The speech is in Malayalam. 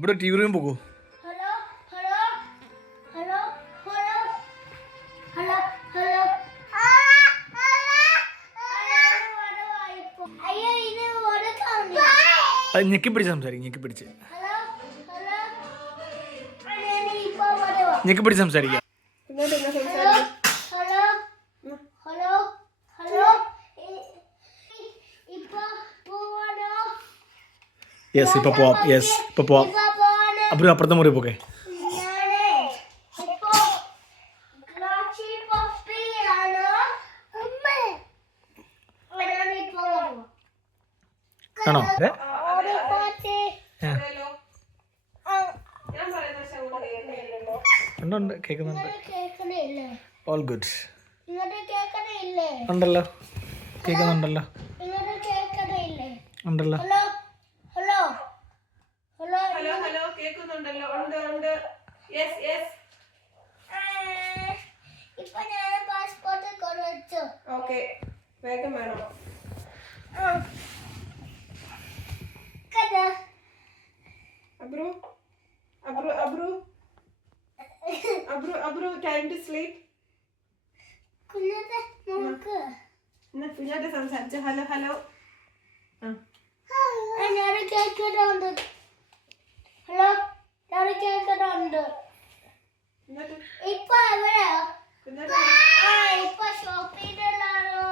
അപ്പോൾ ടി വി റൂം പോകൂ. അത് ഞെക്കി പിടിച്ച് സംസാരിക്കും. ഞെക്കി പിടിച്ച് സംസാരിക്കാം. യെസ് ഇപ്പൊ പോവാം. യെസ് ഇപ്പൊ പോവാം. അപ്പോൾ അപ്പുറത്തെ മുറി പോകെ. ആണോ? ഉണ്ട് കേൾക്കുന്നുണ്ട്. ഓൾ ഗുഡ് ഉണ്ടല്ലോ. കേൾക്കുന്നുണ്ടല്ലോ. ഉണ്ടല്ലോ. വേഗം വേണം. Abru, time to sleep. കുഞ്ഞാതെ സംസാരിച്ചു. Hello hello. ഇപ്പൊ എവിടെയാ? ഇപ്പൊ ഷോപ്പിംഗിലാണോ?